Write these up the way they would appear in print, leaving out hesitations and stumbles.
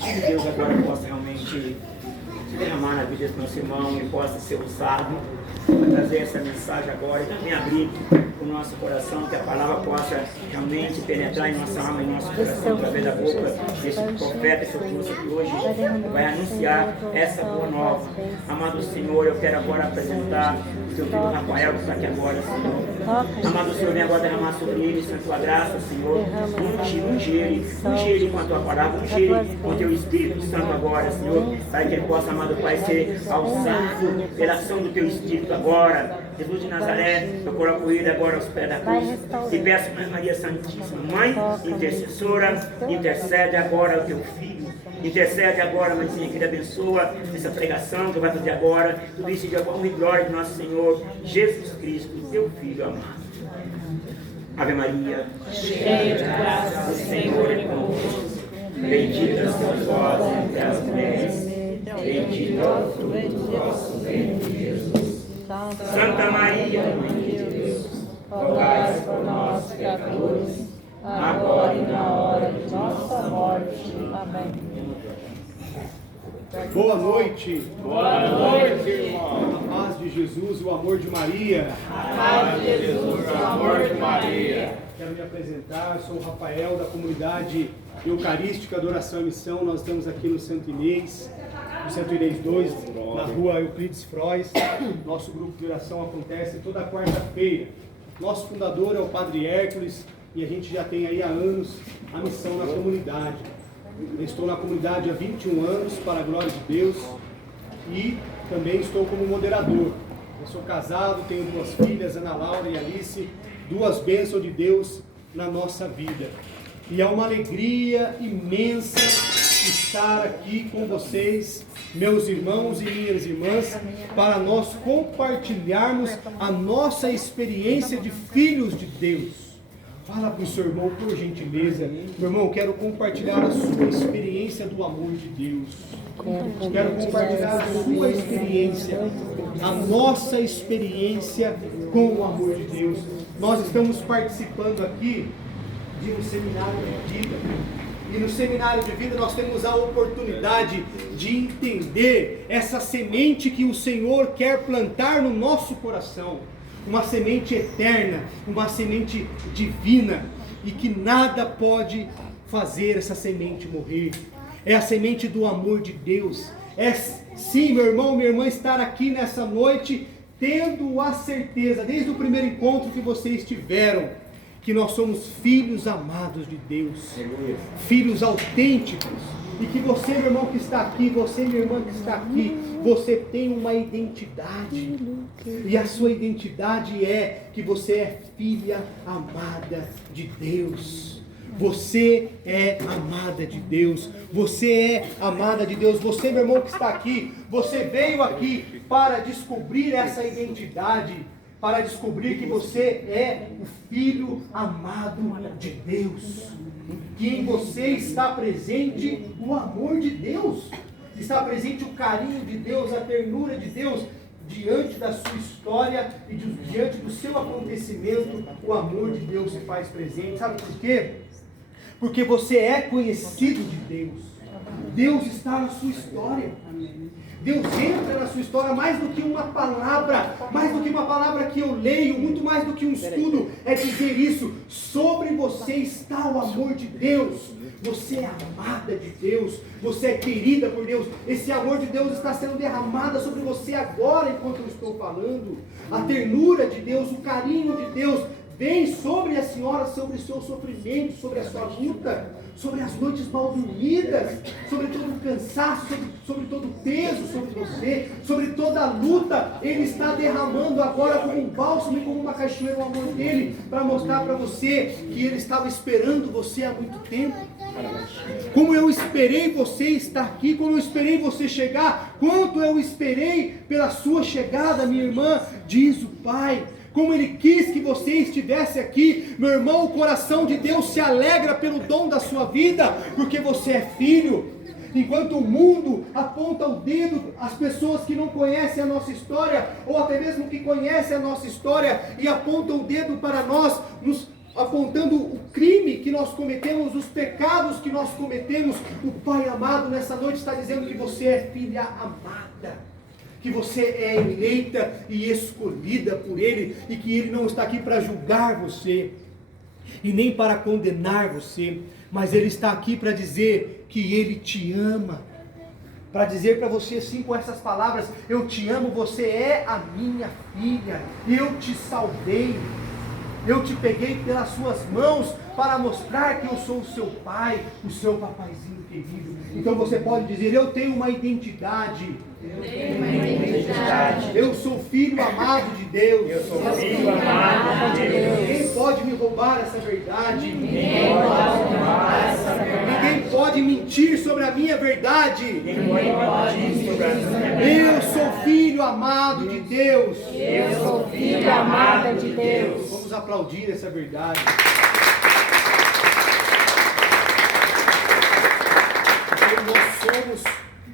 que Deus agora possa realmente derramar na vida do nosso irmão e possa ser usado para trazer essa mensagem agora e também abrir o nosso coração, que a palavra possa realmente penetrar em nossa alma, em nosso coração, através da boca desse profeta que eu trouxe aqui hoje, vai anunciar essa boa nova. Amado Senhor, eu quero agora apresentar o teu filho Rafael, que está aqui agora, Senhor. Amado Senhor, vem agora derramar sobre ele a tua graça, Senhor. Unge ele com a tua palavra, unge ele com o teu Espírito Santo agora, Senhor, para que ele possa, amado Pai, ser alçado pela ação do teu Espírito agora. Jesus de Nazaré, eu coloco ele agora aos pés da cruz e peço, Maria Santíssima, Mãe intercessora, intercede agora o teu filho, intercede agora, Mãezinha, que ele abençoa essa pregação que vai fazer agora, tudo isso de honra e glória do nosso Senhor Jesus Cristo, teu Filho amado. Ave Maria, cheia de graça, o Senhor é convosco, bendita sois vós entre as mulheres, bendito é o fruto do vosso ventre, Jesus. Santa Maria, Mãe de Deus, rogai por nós, pecadores, agora e na hora de nossa morte. Amém. Boa noite. Boa noite, irmão. A paz de Jesus e o amor de Maria. A paz de Jesus e o amor de Maria. Quero me apresentar, sou o Rafael da comunidade Eucarística Adoração e Missão. Nós estamos aqui no Santo Inês, no Santo Inês 2, na rua Euclides Frois. Nosso grupo de oração acontece toda quarta-feira. Nosso fundador é o Padre Hércules e a gente já tem aí há anos a missão na comunidade. Eu estou na comunidade há 21 anos, para a glória de Deus, e também estou como moderador. Eu sou casado, tenho 2 filhas, Ana Laura e Alice, 2 bênçãos de Deus na nossa vida. E é uma alegria imensa estar aqui com vocês, meus irmãos e minhas irmãs, para nós compartilharmos a nossa experiência de filhos de Deus. Fala para o seu irmão, por gentileza. Meu irmão, quero compartilhar a sua experiência do amor de Deus. Quero compartilhar a sua experiência, a nossa experiência com o amor de Deus. Nós estamos participando aqui de um seminário de vida. E no seminário de vida nós temos a oportunidade de entender essa semente que o Senhor quer plantar no nosso coração. Uma semente eterna, uma semente divina, e que nada pode fazer essa semente morrer. É a semente do amor de Deus. É sim, meu irmão, minha irmã, estar aqui nessa noite, tendo a certeza, desde o primeiro encontro que vocês tiveram, que nós somos filhos amados de Deus, filhos autênticos, e que você, meu irmão que está aqui, você, minha irmã que está aqui, você tem uma identidade, e a sua identidade é que você é filha amada de Deus. Você é amada de Deus, você é amada de Deus. Você, meu irmão que está aqui, você veio aqui para descobrir essa identidade, para descobrir que você é o filho amado de Deus, que em você está presente o amor de Deus, está presente o carinho de Deus, a ternura de Deus, diante da sua história e diante do seu acontecimento, o amor de Deus se faz presente. Sabe por quê? Porque você é conhecido de Deus. Deus está na sua história. Deus entra na sua história mais do que uma palavra que eu leio, muito mais do que um estudo, é dizer isso: sobre você está o amor de Deus. Você é amada de Deus, você é querida por Deus. Esse amor de Deus está sendo derramado sobre você agora, enquanto eu estou falando. A ternura de Deus, o carinho de Deus vem sobre a senhora, sobre o seu sofrimento, sobre a sua luta, sobre as noites mal dormidas, sobre todo o cansaço, sobre todo o peso sobre você, sobre toda a luta. Ele está derramando agora como um bálsamo e como uma cachoeira o amor dele, para mostrar para você que ele estava esperando você há muito tempo. Como eu esperei você estar aqui, como eu esperei você chegar, quanto eu esperei pela sua chegada, minha irmã, diz o Pai. Como Ele quis que você estivesse aqui, meu irmão. O coração de Deus se alegra pelo dom da sua vida, porque você é filho. Enquanto o mundo aponta o dedo às pessoas que não conhecem a nossa história, ou até mesmo que conhecem a nossa história e apontam o dedo para nós, apontando o crime que nós cometemos, os pecados que nós cometemos. O Pai amado nessa noite está dizendo que você é filha amada, que você é eleita e escolhida por Ele, e que Ele não está aqui para julgar você, e nem para condenar você, mas Ele está aqui para dizer que Ele te ama, para dizer para você assim com essas palavras: eu te amo, você é a minha filha, eu te salvei, eu te peguei pelas suas mãos para mostrar que eu sou o seu pai, o seu papaizinho querido. Então você pode dizer: eu tenho uma identidade. Eu sou filho amado de Deus. Eu sou filho amado de Deus. Ninguém pode me roubar essa verdade. Ninguém pode mentir sobre a minha verdade. Eu sou filho amado de Deus. Eu sou filha amada de Deus. Vamos aplaudir essa verdade. Porque nós somos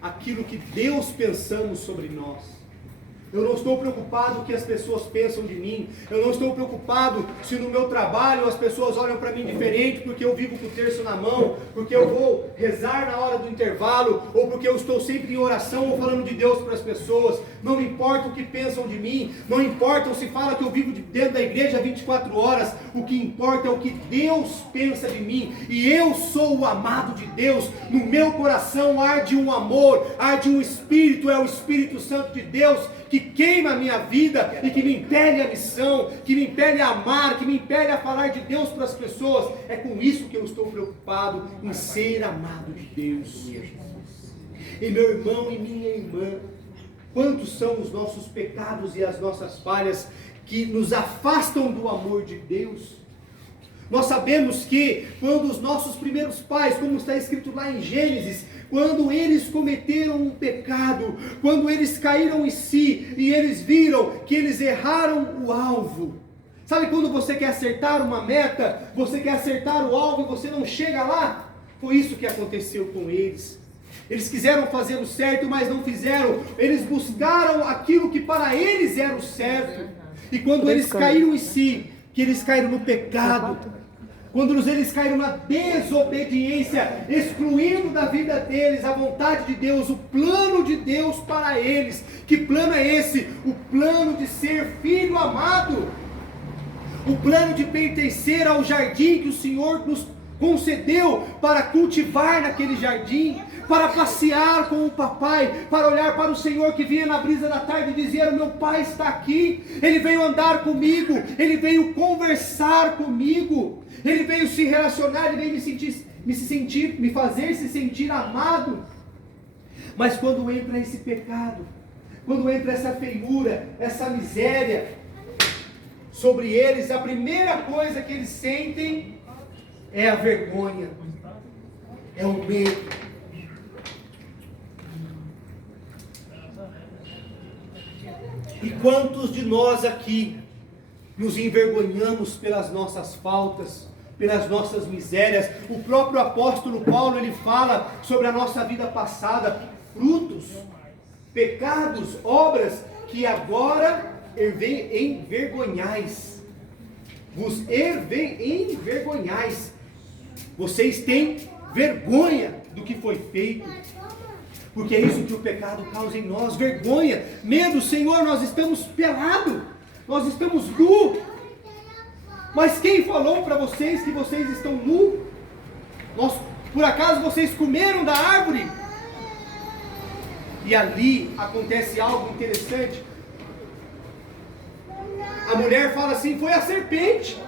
aquilo que Deus pensamos sobre nós. Eu não estou preocupado com o que as pessoas pensam de mim. Eu não estou preocupado se no meu trabalho as pessoas olham para mim diferente porque eu vivo com o terço na mão, porque eu vou rezar na hora do intervalo, ou porque eu estou sempre em oração ou falando de Deus para as pessoas. Não me importa o que pensam de mim, não importa se fala que eu vivo dentro da igreja 24 horas. O que importa é o que Deus pensa de mim, e eu sou o amado de Deus. No meu coração arde um amor, arde um espírito, é o Espírito Santo de Deus que queima a minha vida e que me impele a missão, que me impele a amar, que me impele a falar de Deus para as pessoas. É com isso que eu estou preocupado, em ser amado de Deus. E meu irmão e minha irmã, quantos são os nossos pecados e as nossas falhas que nos afastam do amor de Deus? Nós sabemos que quando os nossos primeiros pais, como está escrito lá em Gênesis, quando eles cometeram um pecado, quando eles caíram em si e eles viram que eles erraram o alvo. Sabe quando você quer acertar uma meta, você quer acertar o alvo e você não chega lá? Foi isso que aconteceu com eles. Eles quiseram fazer o certo, mas não fizeram. Eles buscaram aquilo que para eles era o certo. E quando eles caíram em si, que eles caíram no pecado, quando eles caíram na desobediência, excluindo da vida deles a vontade de Deus, o plano de Deus para eles. Que plano é esse? O plano de ser filho amado, o plano de pertencer ao jardim que o Senhor nos concedeu para cultivar naquele jardim, para passear com o papai, para olhar para o Senhor que vinha na brisa da tarde e dizer: o meu pai está aqui, ele veio andar comigo, ele veio conversar comigo, ele veio se relacionar, ele veio me fazer se sentir amado. Mas quando entra esse pecado, quando entra essa feiura, essa miséria sobre eles, a primeira coisa que eles sentem é a vergonha, é o medo. E quantos de nós aqui nos envergonhamos pelas nossas faltas, pelas nossas misérias? O próprio apóstolo Paulo, ele fala sobre a nossa vida passada, frutos, pecados, obras que agora envergonhais. Vos envergonhais. Vocês têm vergonha do que foi feito. Porque é isso que o pecado causa em nós, vergonha, medo. Senhor, nós estamos pelados, nós estamos nus. Mas quem falou para vocês que vocês estão nus? Por acaso vocês comeram da árvore? E ali acontece algo interessante. A mulher fala assim: foi a serpente.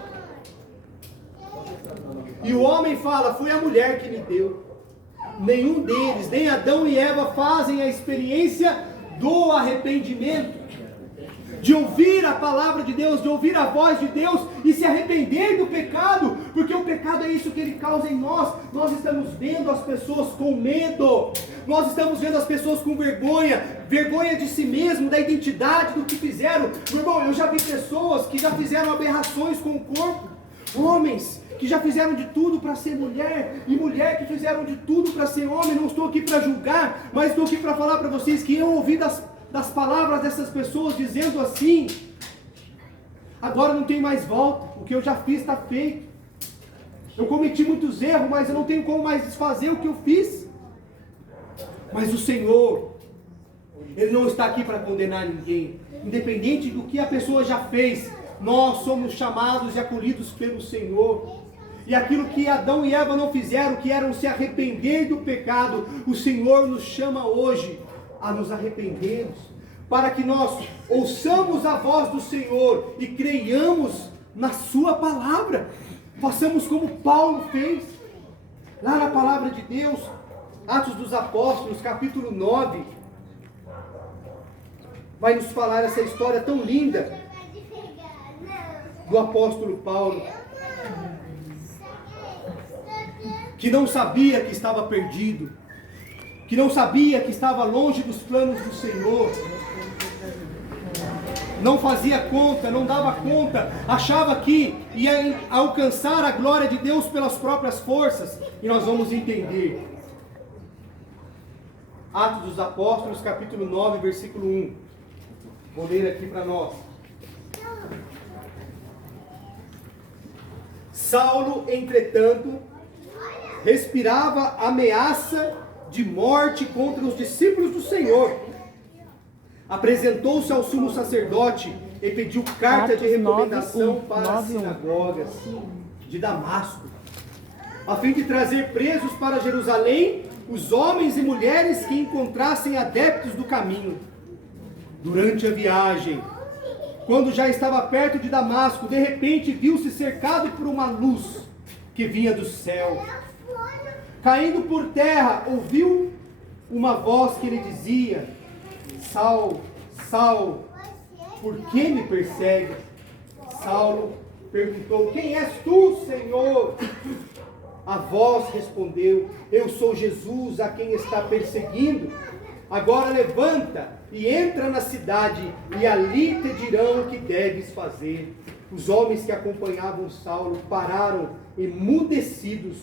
E o homem fala: foi a mulher que me deu. Nenhum deles, nem Adão e Eva, fazem a experiência do arrependimento, de ouvir a palavra de Deus, de ouvir a voz de Deus e se arrepender do pecado, porque o pecado é isso que ele causa em nós. Nós estamos vendo as pessoas com medo, nós estamos vendo as pessoas com vergonha de si mesmo, da identidade, do que fizeram. Meu irmão, eu já vi pessoas que já fizeram aberrações com o corpo, homens que já fizeram de tudo para ser mulher, e mulher que fizeram de tudo para ser homem. Não estou aqui para julgar, mas estou aqui para falar para vocês que eu ouvi das palavras dessas pessoas dizendo assim: agora não tem mais volta, o que eu já fiz está feito. Eu cometi muitos erros, mas eu não tenho como mais desfazer o que eu fiz. Mas o Senhor, Ele não está aqui para condenar ninguém. Independente do que a pessoa já fez, nós somos chamados e acolhidos pelo Senhor. E aquilo que Adão e Eva não fizeram, que eram se arrepender do pecado, o Senhor nos chama hoje a nos arrependermos, para que nós ouçamos a voz do Senhor e creiamos na sua palavra. Façamos como Paulo fez, lá na palavra de Deus, Atos dos Apóstolos, capítulo 9, vai nos falar essa história tão linda do apóstolo Paulo, que não sabia que estava perdido, que não sabia que estava longe dos planos do Senhor, não fazia conta, não dava conta, achava que ia alcançar a glória de Deus pelas próprias forças. E nós vamos entender. Atos dos Apóstolos, capítulo 9, versículo 1. Vou ler aqui para nós. Saulo, entretanto, respirava ameaça de morte contra os discípulos do Senhor. Apresentou-se ao sumo sacerdote e pediu carta de recomendação para as sinagogas de Damasco, a fim de trazer presos para Jerusalém os homens e mulheres que encontrassem adeptos do caminho. Durante a viagem, quando já estava perto de Damasco, de repente viu-se cercado por uma luz que vinha do céu. Caindo por terra, ouviu uma voz que lhe dizia: Saulo, Saulo, por que me persegue? Saulo perguntou: quem és tu, Senhor? A voz respondeu: eu sou Jesus, a quem está perseguindo. Agora levanta e entra na cidade, e ali te dirão o que deves fazer. Os homens que acompanhavam Saulo pararam emudecidos,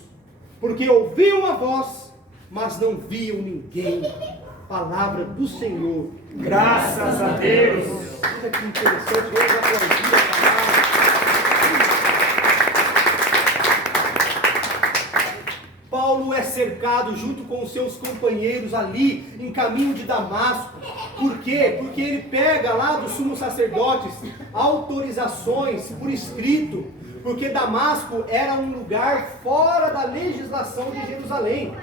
porque ouviam a voz, mas não viam ninguém. Palavra do Senhor. Graças a Deus. Olha que interessante, Deus aplaudir a palavra. Paulo é cercado junto com os seus companheiros ali, em caminho de Damasco. Por quê? Porque ele pega lá dos sumos sacerdotes autorizações por escrito, porque Damasco era um lugar fora da legislação de Jerusalém.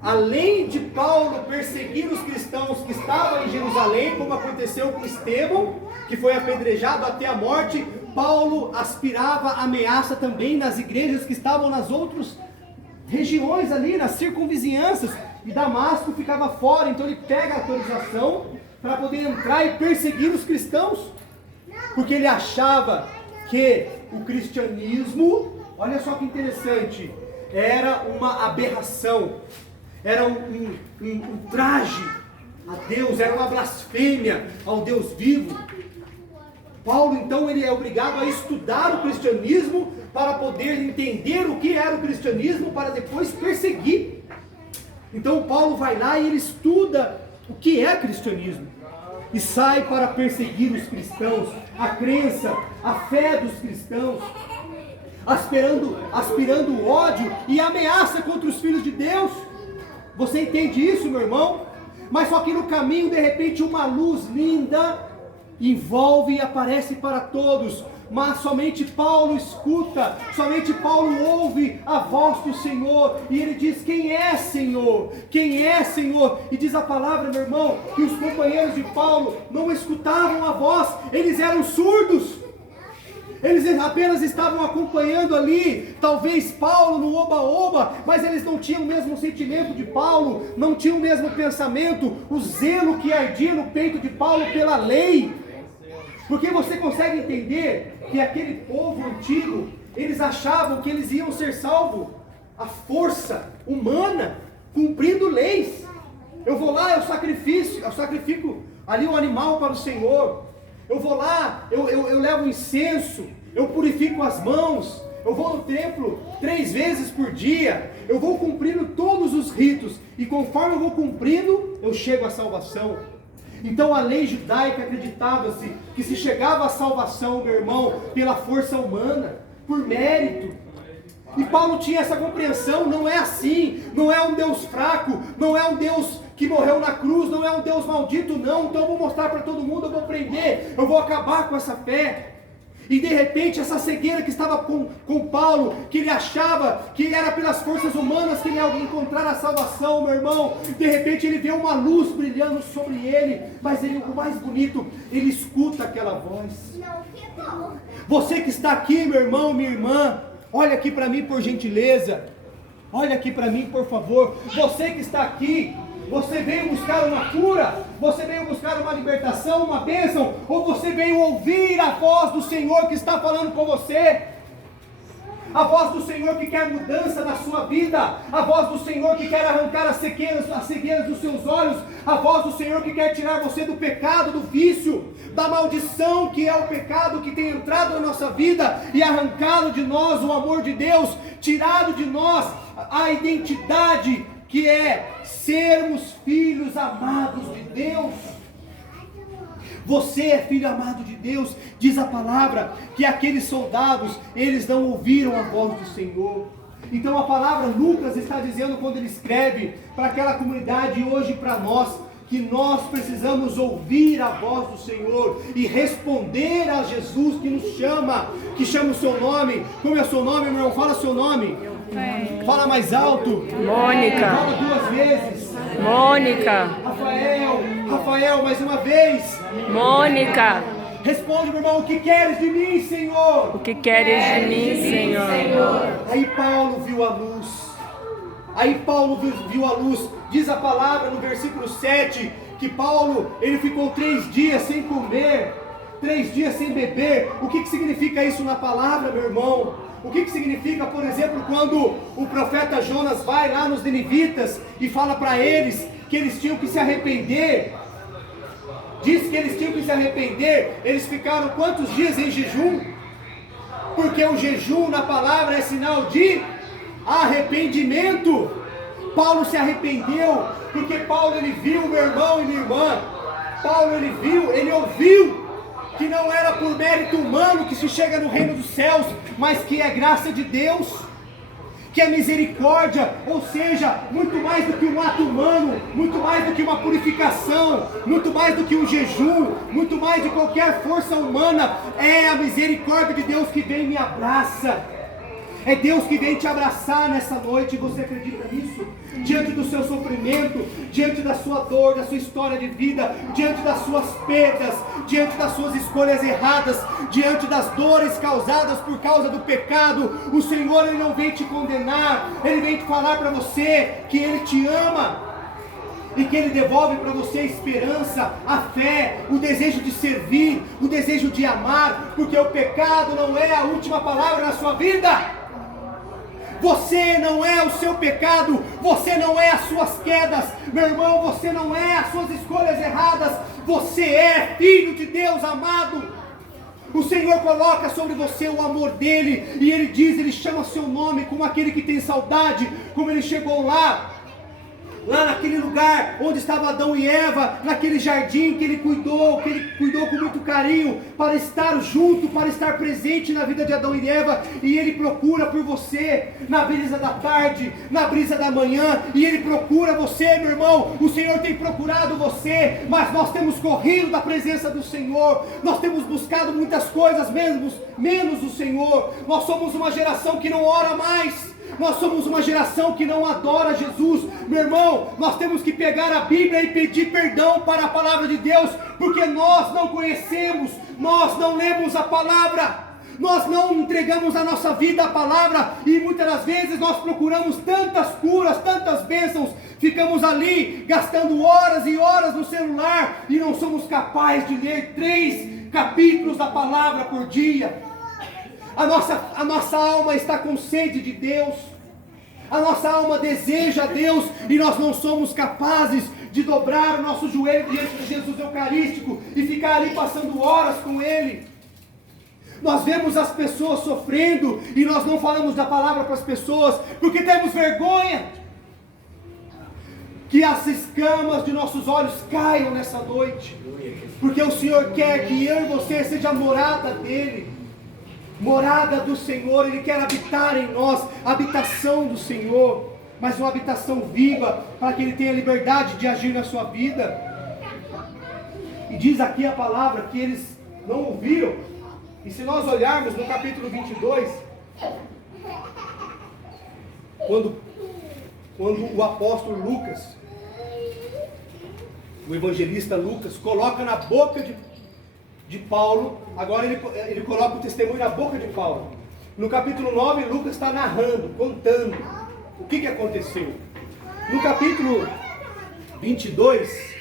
Além de Paulo perseguir os cristãos que estavam em Jerusalém, como aconteceu com Estevão, que foi apedrejado até a morte, Paulo aspirava ameaça também nas igrejas que estavam nas outras regiões ali, nas circunvizinhanças, e Damasco ficava fora. Então ele pega a autorização para poder entrar e perseguir os cristãos, porque ele achava que o cristianismo, olha só que interessante, era uma aberração, era um traje a Deus, era uma blasfêmia ao Deus vivo. Paulo então ele é obrigado a estudar o cristianismo para poder entender o que era o cristianismo, para depois perseguir. Então Paulo vai lá e ele estuda o que é cristianismo e sai para perseguir os cristãos, a crença, a fé dos cristãos, aspirando ódio e ameaça contra os filhos de Deus. Você entende isso, meu irmão? Mas só que no caminho, de repente, uma luz linda envolve e aparece para todos. Mas somente Paulo escuta, somente Paulo ouve a voz do Senhor. E ele diz: quem é Senhor? Quem é Senhor? E diz a palavra, meu irmão, que os companheiros de Paulo não escutavam a voz, eles eram surdos. Eles apenas estavam acompanhando ali, talvez Paulo no oba-oba, mas eles não tinham o mesmo sentimento de Paulo, não tinham o mesmo pensamento, o zelo que ardia no peito de Paulo pela lei. Porque você consegue entender que aquele povo antigo, eles achavam que eles iam ser salvos à força humana, cumprindo leis. Eu vou lá, eu sacrifico ali um animal para o Senhor. Eu vou lá, eu levo incenso, eu purifico as mãos, eu vou no templo 3 vezes por dia, eu vou cumprindo todos os ritos, e conforme eu vou cumprindo, eu chego à salvação. Então a lei judaica acreditava-se que se chegava à salvação, meu irmão, pela força humana, por mérito. E Paulo tinha essa compreensão, não é assim, não é um Deus fraco, não é um Deus que morreu na cruz, não é um Deus maldito, não. Então eu vou mostrar para todo mundo, eu vou prender, eu vou acabar com essa fé. E de repente essa cegueira que estava com Paulo, que ele achava que era pelas forças humanas que ele ia encontrar a salvação, meu irmão, de repente ele vê uma luz brilhando sobre ele, mas ele, o mais bonito, ele escuta aquela voz. Você que está aqui, meu irmão, minha irmã, olha aqui para mim por gentileza, olha aqui para mim por favor. Você que está aqui, você veio buscar uma cura, você veio buscar uma libertação, uma bênção, ou você veio ouvir a voz do Senhor que está falando com você? A voz do Senhor que quer mudança na sua vida, a voz do Senhor que quer arrancar as cegueiras dos seus olhos, a voz do Senhor que quer tirar você do pecado, do vício, da maldição que é o pecado que tem entrado na nossa vida e arrancado de nós o amor de Deus, tirado de nós a identidade que é sermos filhos amados de Deus. Você é filho amado de Deus. Diz a palavra que aqueles soldados, eles não ouviram a voz do Senhor. Então a palavra, Lucas está dizendo quando ele escreve para aquela comunidade, hoje para nós, que nós precisamos ouvir a voz do Senhor e responder a Jesus que nos chama, que chama o seu nome. Como é o seu nome, meu irmão? Fala seu nome. Fala mais alto. Mônica. Fala 2 vezes. Mônica. Rafael, mais uma vez. Mônica. Responde, meu irmão, o que queres de mim, Senhor? O que queres de mim, Senhor? Aí Paulo viu a luz. Diz a palavra no versículo 7, que Paulo, ele ficou 3 dias sem comer, 3 dias sem beber. O que significa isso na palavra, meu irmão? O que significa, por exemplo, quando o profeta Jonas vai lá nos ninivitas e fala para eles que eles tinham que se arrepender? Diz que eles tinham que se arrepender. Eles ficaram quantos dias em jejum? Porque o jejum na palavra é sinal de arrependimento. Paulo se arrependeu, porque Paulo ele viu, meu irmão e minha irmã, Paulo ele ouviu que não era por mérito humano que se chega no reino dos céus, mas que é graça de Deus, que é misericórdia, ou seja, muito mais do que um ato humano, muito mais do que uma purificação, muito mais do que um jejum, muito mais de qualquer força humana, é a misericórdia de Deus que vem e me abraça. É Deus que vem te abraçar nessa noite. Você acredita nisso? Diante do seu sofrimento, diante da sua dor, da sua história de vida, diante das suas perdas, diante das suas escolhas erradas, diante das dores causadas por causa do pecado, o Senhor ele não vem te condenar, Ele vem te falar para você que Ele te ama e que Ele devolve para você a esperança, a fé, o desejo de servir, o desejo de amar, porque o pecado não é a última palavra na sua vida. Você não é o seu pecado, você não é as suas quedas, meu irmão, você não é as suas escolhas erradas, você é filho de Deus amado. O Senhor coloca sobre você o amor dele, e ele diz, ele chama seu nome como aquele que tem saudade, como ele chegou lá naquele lugar onde estava Adão e Eva, naquele jardim que ele cuidou com muito carinho, para estar junto, para estar presente na vida de Adão e Eva, e ele procura por você, na brisa da tarde, na brisa da manhã, e ele procura você, meu irmão. O Senhor tem procurado você, mas nós temos corrido da presença do Senhor, nós temos buscado muitas coisas, menos o Senhor. Nós somos uma geração que não ora mais, nós somos uma geração que não adora Jesus. Meu irmão, nós temos que pegar a Bíblia e pedir perdão para a palavra de Deus, porque nós não conhecemos, nós não lemos a palavra, nós não entregamos a nossa vida à palavra, e muitas das vezes nós procuramos tantas curas, tantas bênçãos, ficamos ali gastando horas e horas no celular, e não somos capazes de ler 3 capítulos da palavra por dia. A nossa alma está com sede de Deus, a nossa alma deseja a Deus, e nós não somos capazes de dobrar o nosso joelho diante de Jesus Eucarístico e ficar ali passando horas com Ele. Nós vemos as pessoas sofrendo e nós não falamos da palavra para as pessoas, porque temos vergonha que as escamas de nossos olhos caiam nessa noite, porque o Senhor quer que eu e você seja a morada dEle. morada do Senhor, Ele quer habitar em nós, habitação do Senhor, mas uma habitação viva, para que Ele tenha liberdade de agir na sua vida. E diz aqui a palavra que eles não ouviram. E se nós olharmos no capítulo 22, quando o apóstolo Lucas, o evangelista Lucas, coloca na boca de Paulo, agora ele coloca o testemunho na boca de Paulo. No capítulo 9, Lucas está narrando, contando o que aconteceu. No capítulo 22,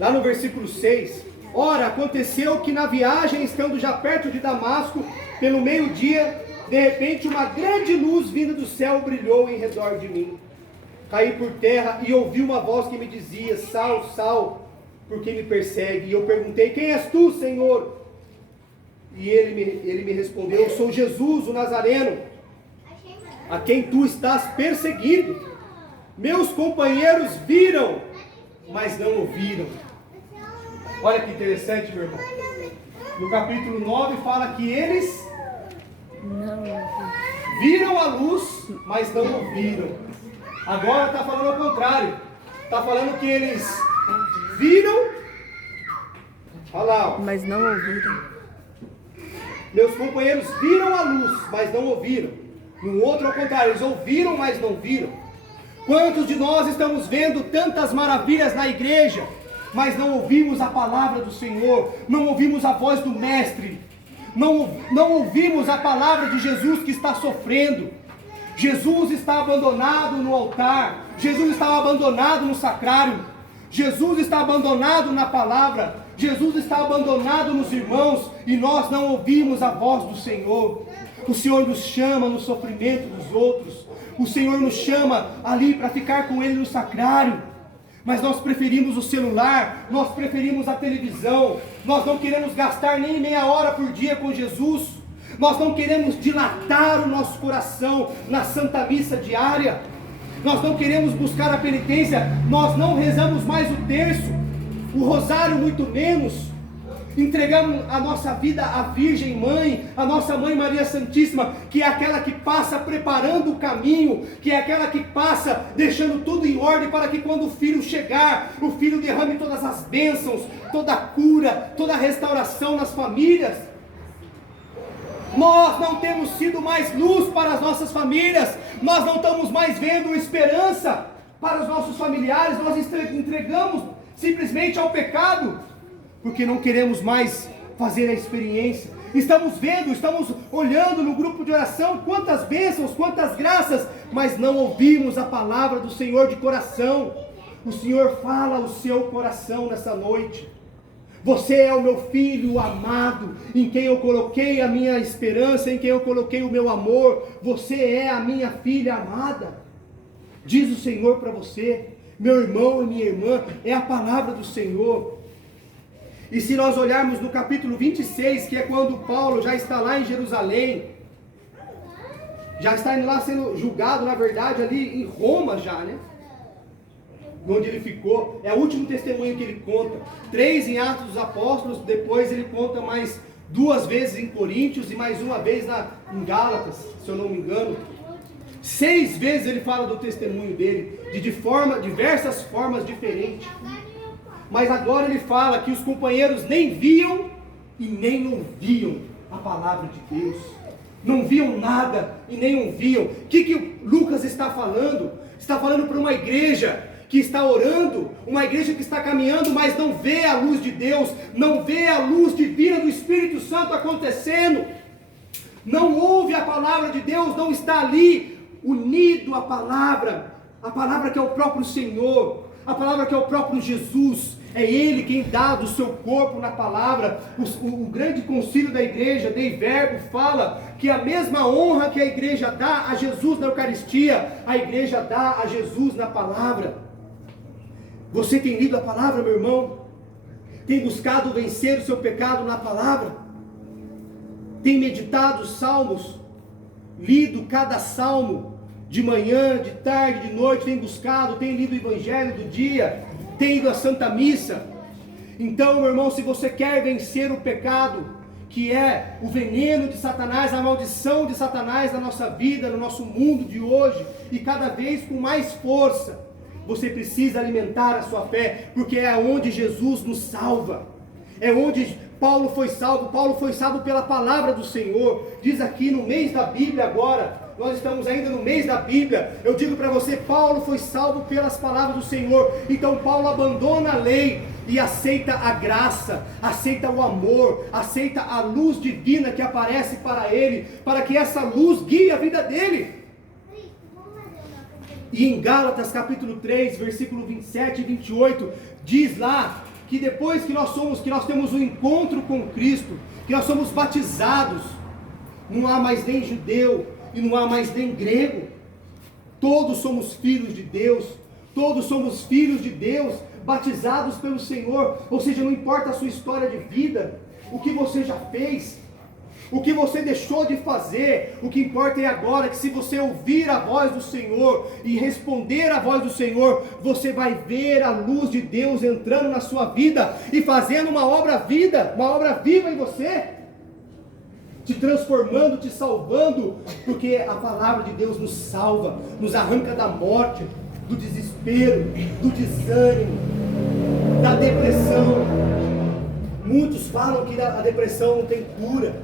lá no versículo 6, ora, aconteceu que na viagem, estando já perto de Damasco, pelo meio-dia, de repente uma grande luz vinda do céu brilhou em redor de mim. Caí por terra e ouvi uma voz que me dizia: Saulo, Saulo, por que me persegue? E eu perguntei: quem és tu, Senhor? E ele me respondeu: eu sou Jesus, o Nazareno, a quem tu estás perseguindo. Meus companheiros viram, mas não ouviram. Olha que interessante, meu irmão. No capítulo 9 fala que eles viram a luz, mas não ouviram. Agora está falando ao contrário. Está falando que eles viram, olha lá, mas não ouviram. Meus companheiros viram a luz, mas não ouviram. No outro ao contrário, eles ouviram, mas não viram. Quantos de nós estamos vendo tantas maravilhas na igreja, mas não ouvimos a palavra do Senhor, não ouvimos a voz do Mestre, não ouvimos a palavra de Jesus que está sofrendo. Jesus está abandonado no altar, Jesus está abandonado no sacrário, Jesus está abandonado na palavra, Jesus está abandonado nos irmãos, e nós não ouvimos a voz do Senhor. O Senhor nos chama no sofrimento dos outros, o Senhor nos chama ali para ficar com Ele no sacrário, mas nós preferimos o celular, nós preferimos a televisão, nós não queremos gastar nem meia hora por dia com Jesus, nós não queremos dilatar o nosso coração na Santa Missa diária, nós não queremos buscar a penitência, nós não rezamos mais o terço, o rosário muito menos, entregamos a nossa vida à Virgem Mãe, a nossa Mãe Maria Santíssima, que é aquela que passa preparando o caminho, que é aquela que passa deixando tudo em ordem para que quando o Filho chegar, o Filho derrame todas as bênçãos, toda a cura, toda a restauração nas famílias. Nós não temos sido mais luz para as nossas famílias, nós não estamos mais vendo esperança para os nossos familiares, nós entregamos simplesmente ao pecado, porque não queremos mais fazer a experiência. Estamos vendo, estamos olhando no grupo de oração quantas bênçãos, quantas graças, mas não ouvimos a palavra do Senhor de coração. O Senhor fala ao seu coração nessa noite. Você é o meu filho amado, em quem eu coloquei a minha esperança, em quem eu coloquei o meu amor. Você é a minha filha amada. Diz o Senhor para você, meu irmão e minha irmã, é a palavra do Senhor. E se nós olharmos no capítulo 26, que é quando Paulo já está lá em Jerusalém, já está lá sendo julgado, na verdade, ali em Roma já, né? Onde ele ficou, é o último testemunho que ele conta. 3 em Atos dos Apóstolos, depois ele conta mais 2 vezes em Coríntios e mais uma vez em Gálatas, se eu não me engano. 6 vezes ele fala do testemunho dele, de diversas formas diferentes. Mas agora ele fala que os companheiros nem viam e nem ouviam a palavra de Deus. Não viam nada e nem ouviam. O que Lucas está falando? Está falando para uma igreja que está orando, uma igreja que está caminhando, mas não vê a luz de Deus, não vê a luz divina do Espírito Santo acontecendo, não ouve a palavra de Deus, não está ali unido à palavra que é o próprio Senhor, a palavra que é o próprio Jesus. É Ele quem dá do seu corpo na palavra. O grande concílio da igreja, Dei Verbo, fala que a mesma honra que a igreja dá a Jesus na Eucaristia, a igreja dá a Jesus na palavra. Você tem lido a palavra, meu irmão? Tem buscado vencer o seu pecado na palavra? Tem meditado os salmos? Lido cada salmo? De manhã, de tarde, de noite? Tem buscado? Tem lido o Evangelho do dia? tem ido à Santa Missa. Então, meu irmão, se você quer vencer o pecado, que é o veneno de Satanás, a maldição de Satanás na nossa vida, no nosso mundo de hoje, e cada vez com mais força, você precisa alimentar a sua fé, porque é onde Jesus nos salva, é onde Paulo foi salvo pela palavra do Senhor. Diz aqui no mês da Bíblia agora, nós estamos ainda no mês da Bíblia, eu digo para você, Paulo foi salvo pelas palavras do Senhor. Então Paulo abandona a lei e aceita a graça, aceita o amor, aceita a luz divina que aparece para ele, para que essa luz guie a vida dele. E em Gálatas capítulo 3, versículo 27 e 28, diz lá que depois que nós temos um encontro com Cristo, que nós somos batizados, não há mais nem judeu e não há mais nem grego, todos somos filhos de Deus, batizados pelo Senhor. Ou seja, não importa a sua história de vida, o que você já fez, o que você deixou de fazer, o que importa é agora, que se você ouvir a voz do Senhor e responder à voz do Senhor, você vai ver a luz de Deus entrando na sua vida e fazendo uma obra viva em você, te transformando, te salvando, porque a palavra de Deus nos salva, nos arranca da morte, do desespero, do desânimo, da depressão. Muitos falam que a depressão não tem cura.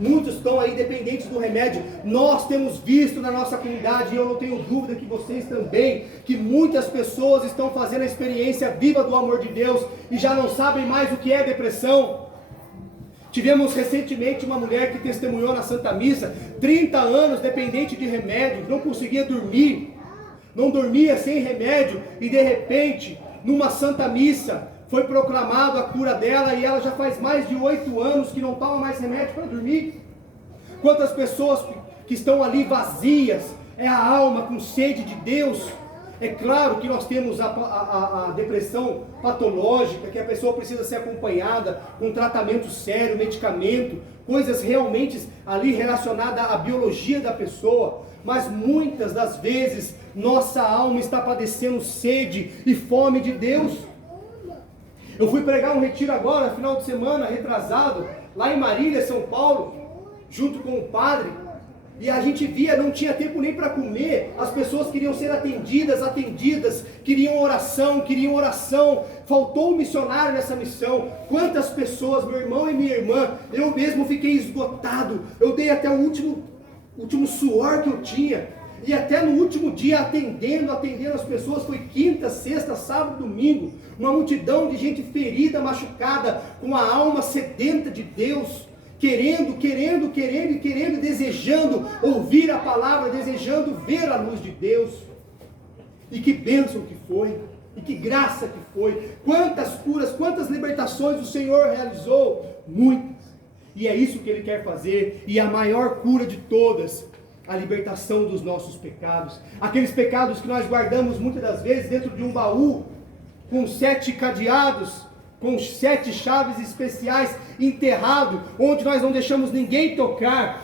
Muitos estão aí dependentes do remédio. Nós temos visto na nossa comunidade, e eu não tenho dúvida que vocês também, que muitas pessoas estão fazendo a experiência viva do amor de Deus e já não sabem mais o que é depressão. Tivemos recentemente uma mulher que testemunhou na Santa Missa, 30 anos dependente de remédio, não conseguia dormir, não dormia sem remédio, e de repente, numa Santa Missa, foi proclamado a cura dela, e ela já faz mais de 8 anos que não toma mais remédio para dormir. Quantas pessoas que estão ali vazias, é a alma com sede de Deus. É claro que nós temos a depressão patológica, que a pessoa precisa ser acompanhada com tratamento sério, medicamento, coisas realmente ali relacionadas à biologia da pessoa. Mas muitas das vezes, nossa alma está padecendo sede e fome de Deus. Eu fui pregar um retiro agora, final de semana, retrasado, lá em Marília, São Paulo, junto com o padre, e a gente via, não tinha tempo nem para comer, as pessoas queriam ser atendidas, queriam oração, faltou um missionário nessa missão. Quantas pessoas, meu irmão e minha irmã, eu mesmo fiquei esgotado, eu dei até o último suor que eu tinha, e até no último dia atendendo as pessoas, foi quinta, sexta, sábado, domingo, uma multidão de gente ferida, machucada, com a alma sedenta de Deus, querendo, desejando ouvir a palavra, desejando ver a luz de Deus. E que bênção que foi, e que graça que foi, quantas curas, quantas libertações o Senhor realizou, muitas, e é isso que Ele quer fazer, e a maior cura de todas, a libertação dos nossos pecados, aqueles pecados que nós guardamos muitas das vezes dentro de um baú, com 7 cadeados, com 7 chaves especiais, enterrado, onde nós não deixamos ninguém tocar,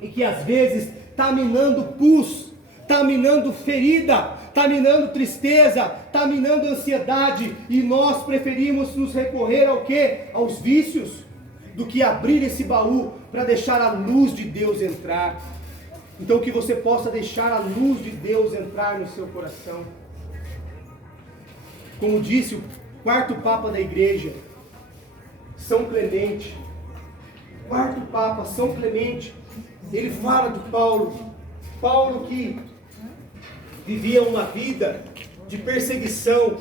e que às vezes está minando pus, está minando ferida, está minando tristeza, está minando ansiedade, e nós preferimos nos recorrer ao quê? Aos vícios, do que abrir esse baú para deixar a luz de Deus entrar. Então que você possa deixar a luz de Deus entrar no seu coração. Como disse o 4º Papa da Igreja, São Clemente, 4º Papa, São Clemente, ele fala de Paulo que vivia uma vida de perseguição,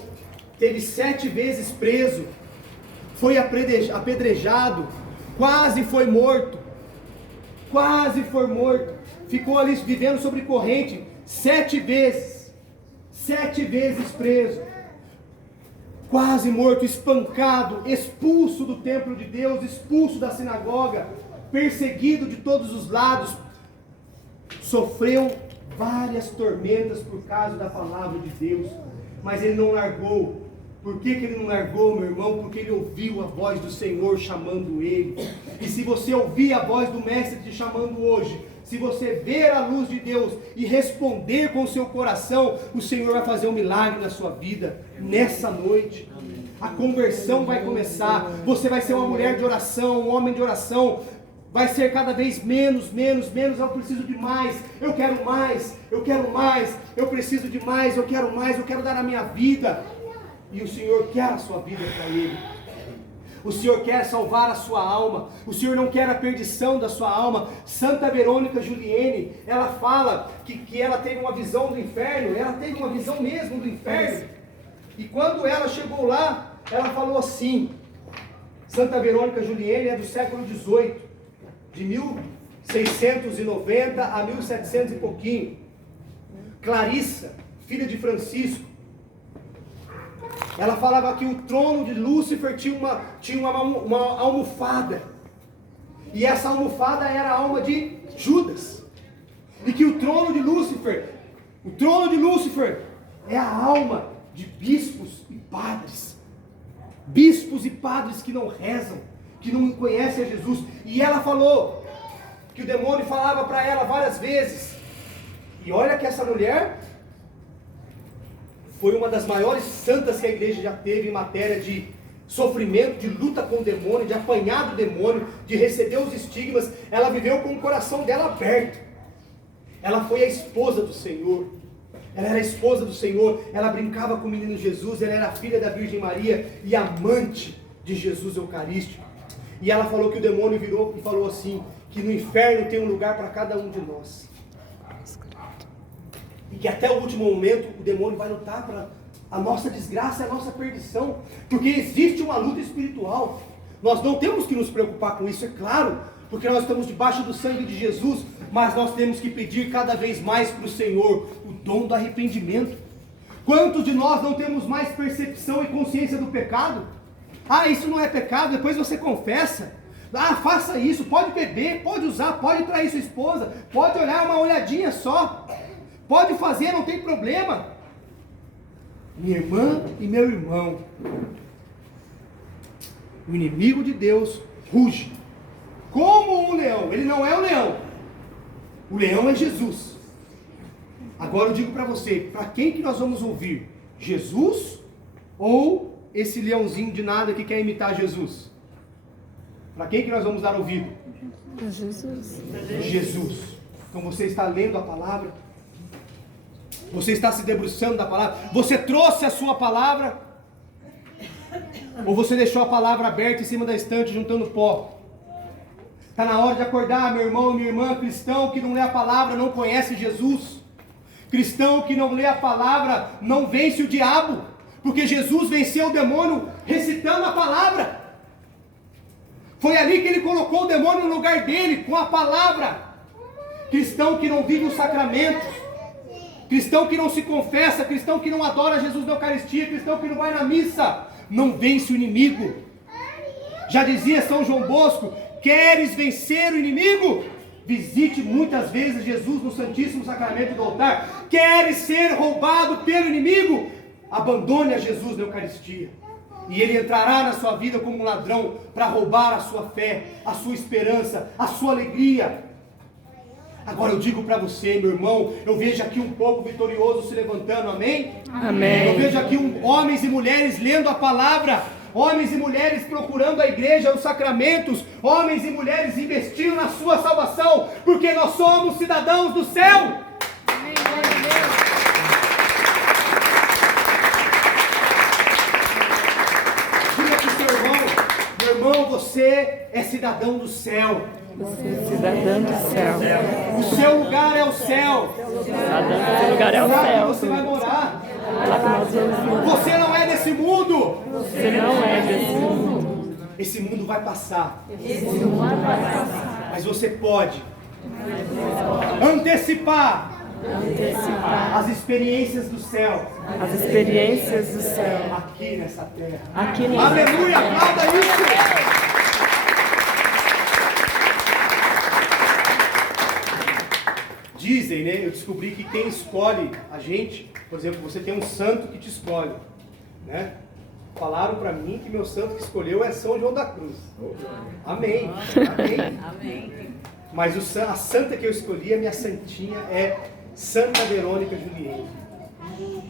teve 7 vezes preso, foi apedrejado, quase foi morto, ficou ali vivendo sobre corrente, 7 vezes preso, quase morto, espancado, expulso do templo de Deus, expulso da sinagoga, perseguido de todos os lados, sofreu várias tormentas por causa da palavra de Deus, mas ele não largou Por que ele não largou, meu irmão? Porque ele ouviu a voz do Senhor chamando ele. E se você ouvir a voz do Mestre te chamando hoje, se você ver a luz de Deus e responder com o seu coração, o Senhor vai fazer um milagre na sua vida, nessa noite. A conversão vai começar, você vai ser uma mulher de oração, um homem de oração, vai ser cada vez menos, eu preciso de mais, eu quero mais, eu preciso de mais, eu quero dar a minha vida. E o Senhor quer a sua vida para Ele. O Senhor quer salvar a sua alma. O Senhor não quer a perdição da sua alma. Santa Verônica Juliene, ela fala que ela teve uma visão do inferno. Ela teve uma visão mesmo do inferno. E quando ela chegou lá, ela falou assim. Santa Verônica Juliene é do século XVIII, de 1690 a 1700 e pouquinho. Clarissa, filha de Francisco. Ela falava que o trono de Lúcifer tinha uma almofada. E essa almofada era a alma de Judas. E que o trono de Lúcifer é a alma de bispos e padres. Bispos e padres que não rezam, que não conhecem a Jesus. E ela falou que o demônio falava para ela várias vezes. E olha que essa mulher foi uma das maiores santas que a igreja já teve em matéria de sofrimento, de luta com o demônio, de apanhar do demônio, de receber os estigmas. Ela viveu com o coração dela aberto. Ela foi a esposa do Senhor. Ela era a esposa do Senhor. Ela brincava com o menino Jesus. Ela era filha da Virgem Maria e amante de Jesus Eucarístico. E ela falou que o demônio virou e falou assim, que no inferno tem um lugar para cada um de nós. E que até o último momento o demônio vai lutar para a nossa desgraça, a nossa perdição. Porque existe uma luta espiritual. Nós não temos que nos preocupar com isso, é claro, porque nós estamos debaixo do sangue de Jesus. Mas nós temos que pedir cada vez mais para o Senhor o dom do arrependimento. Quantos de nós não temos mais percepção e consciência do pecado? Ah, isso não é pecado, depois você confessa. Ah, faça isso, pode beber, pode usar, pode trair sua esposa, pode olhar uma olhadinha só. Pode fazer, não tem problema. Minha irmã e meu irmão, o inimigo de Deus ruge como um leão. Ele não é um leão. O leão é Jesus. Agora eu digo para você, para quem que nós vamos ouvir? Jesus ou esse leãozinho de nada que quer imitar Jesus? Para quem que nós vamos dar ouvido? Jesus. Jesus. Então você está lendo a palavra? Você está se debruçando da palavra? Você trouxe a sua palavra? Ou você deixou a palavra aberta em cima da estante juntando pó? Está na hora de acordar, meu irmão e minha irmã. Cristão que não lê a palavra não conhece Jesus. Cristão que não lê a palavra não vence o diabo. Porque Jesus venceu o demônio recitando a palavra. Foi ali que ele colocou o demônio no lugar dele, com a palavra. Cristão que não vive os sacramentos. Cristão que não se confessa, cristão que não adora Jesus na Eucaristia, cristão que não vai na missa, não vence o inimigo. Já dizia São João Bosco, queres vencer o inimigo? Visite muitas vezes Jesus no Santíssimo Sacramento do altar. Queres ser roubado pelo inimigo? Abandone a Jesus na Eucaristia. E ele entrará na sua vida como um ladrão para roubar a sua fé, a sua esperança, a sua alegria. Agora eu digo para você, meu irmão, eu vejo aqui um povo vitorioso se levantando, amém? Amém. Eu vejo aqui homens e mulheres lendo a palavra, homens e mulheres procurando a igreja, os sacramentos, homens e mulheres investindo na sua salvação, porque nós somos cidadãos do céu. Amém. Diga para o seu irmão, meu irmão, você é cidadão do céu. Você é cidadão do céu. O seu lugar é o céu. Cidadão do seu lugar é o Lá que céu. você vai morar. Lá que nós vamos morar. Você não é desse mundo. Você não é desse mundo. Esse mundo vai passar. Esse mundo vai passar. Mas você pode antecipar as experiências do céu As experiências do céu. aqui nessa terra. Aqui no Aleluia, aplauda isso. Dizem, né? Eu descobri que quem escolhe a gente, por exemplo, você tem um santo que te escolhe, né? falaram para mim que meu santo que escolheu é São João da Cruz. Amém. Amém. Mas a santa que eu escolhi, a minha santinha, é Santa Verônica Juliene.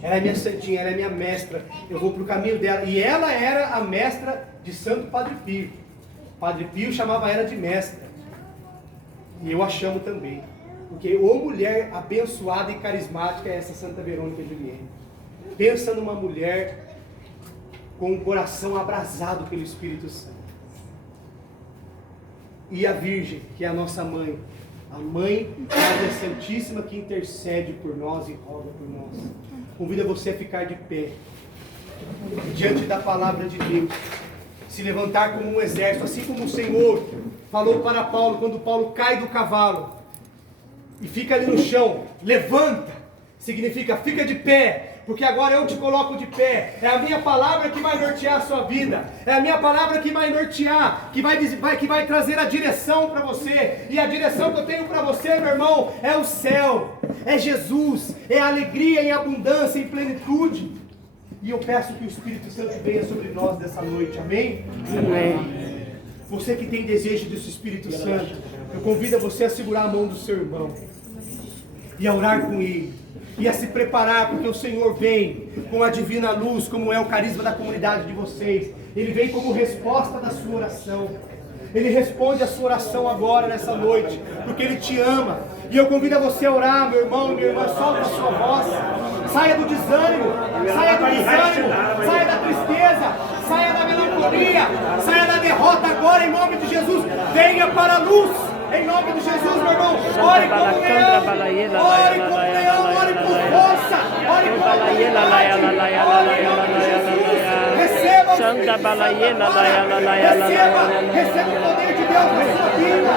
Ela é minha santinha, ela é minha mestra. Eu vou para o caminho dela. E ela era a mestra de Santo Padre Pio. Padre Pio chamava ela de mestra. E eu a chamo também. Porque ô mulher abençoada e carismática é essa Santa Verônica Juliene. Pensa numa mulher com o coração abrasado pelo Espírito Santo. E a Virgem, que é a nossa mãe. A Mãe Maria Santíssima que intercede por nós e roga por nós. Convido você a ficar de pé, diante da palavra de Deus. Se levantar como um exército, assim como o Senhor falou para Paulo, quando Paulo cai do cavalo e fica ali no chão. Levanta, significa fica de pé. Porque agora eu te coloco de pé. É a minha palavra que vai nortear a sua vida. É a minha palavra que vai nortear, que vai trazer a direção para você. E a direção que eu tenho para você, meu irmão, é o céu. É Jesus. É a alegria em abundância, em plenitude. E eu peço que o Espírito Santo venha sobre nós dessa noite. Amém? Amém. Você que tem desejo desse Espírito Santo, eu convido você a segurar a mão do seu irmão. E a orar com ele. E a se preparar, porque o Senhor vem com a divina luz, como é o carisma da comunidade de vocês. Ele vem como resposta da sua oração. Ele responde a sua oração agora, nessa noite, porque Ele te ama. E eu convido a você a orar, meu irmão, minha irmã, solta a sua voz. Saia do desânimo, saia da tristeza, saia da melancolia, saia da derrota agora, em nome de Jesus. Venha para a luz. Em nome de Jesus, meu irmão, ore como leão, ore com força, ore com autoridade, ore em nome de Jesus. Receba o poder de Deus na sua vida.